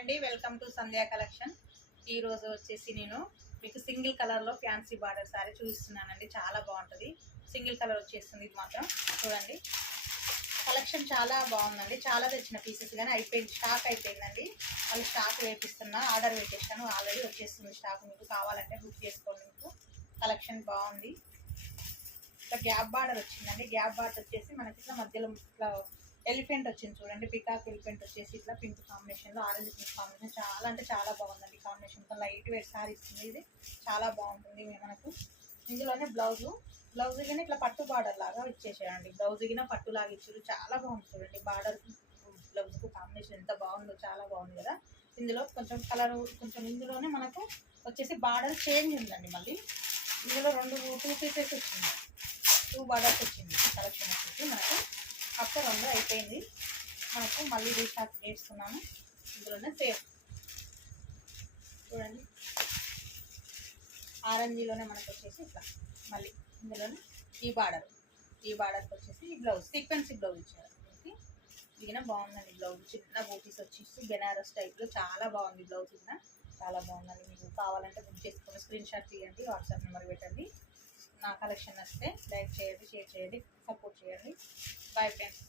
అండి, welcome to Sandhya collection. ఈ రోజు వచ్చేసి నేను మీకు సింగిల్ కలర్ లో ఫ్యాన్సీ బార్డర్ సారీ చూపిస్తున్నానండి. చాలా బాగుంటుంది. సింగిల్ కలర్ వచ్చేస్తుంది. ఇది మాత్రం చూడండి, కలెక్షన్ చాలా బాగుందండి. చాలా తెచ్చిన పీసెస్ కానీ అయిపోయింది, స్టాక్ అయిపోయిందండి. మళ్ళీ స్టాక్ వేపిస్తున్నా, ఆర్డర్ పెట్టేసాను. ఆల్రెడీ వచ్చేస్తుంది స్టాక్. మీకు కావాలంటే బుక్ చేసుకోండి. మీకు కలెక్షన్ బాగుంది. ఇట్లా గ్యాప్ బార్డర్ వచ్చిందండి. గ్యాప్ బార్డర్ వచ్చేసి మనకి ఇట్లా మధ్యలో ఇట్లా ఎలిఫెంట్ వచ్చింది చూడండి. పికాక్ ఎలిఫెంట్ వచ్చేసి ఇట్లా పింక్ కాంబినేషన్లో, ఆరెంజ్ పింక్ కాంబినేషన్ చాలా అంటే చాలా బాగుందండి. కాంబినేషన్తో లైట్ వెయిట్ సారీ ఇస్తుంది. ఇది చాలా బాగుంటుంది. మనకు ఇందులోనే బ్లౌజ్ కింద ఇట్లా పట్టు బార్డర్ లాగా ఇచ్చేసేయండి. బ్లౌజ్ కింద పట్టు లాగా ఇచ్చారు. చాలా బాగుంది చూడండి. బార్డర్ బ్లౌజ్కు కాంబినేషన్ ఎంత బాగుందో, చాలా బాగుంది కదా. ఇందులో కొంచెం కలర్ కొంచెం ఇందులోనే మనకు వచ్చేసి బార్డర్ చేంజ్ ఉందండి. మళ్ళీ ఇందులో టూ పీసెస్ వచ్చింది, 2 బార్డర్స్ వచ్చింది. కలెక్షన్ వచ్చేసి మనకు అప్పుడు 2 అయిపోయింది. మనకు మళ్ళీ రీస్టార్ట్ చేస్తున్నాము. ఇందులోనే సేమ్ చూడండి, ఆరెంజ్లోనే మనకు వచ్చేసి ఇట్లా మళ్ళీ ఇందులోనే ఈ బార్డర్కి వచ్చేసి ఈ బ్లౌజ్ సీక్వెన్సీ బ్లౌజ్ ఇచ్చారు. ఇది బాగుందండి. బ్లౌజ్ చిన్న బూటీస్ వచ్చేసి బెనారస్ టైప్లో చాలా బాగుంది. బ్లౌజ్ కూడా చాలా బాగుందండి. మీకు కావాలంటే బుక్ చేసుకొని స్క్రీన్ షాట్ తీయండి, వాట్సాప్ నెంబర్ పెట్టండి. నా కలెక్షన్ వస్తే లైక్ చేయండి, షేర్ చేయండి, సపోర్ట్ చేయండి. Bye friends.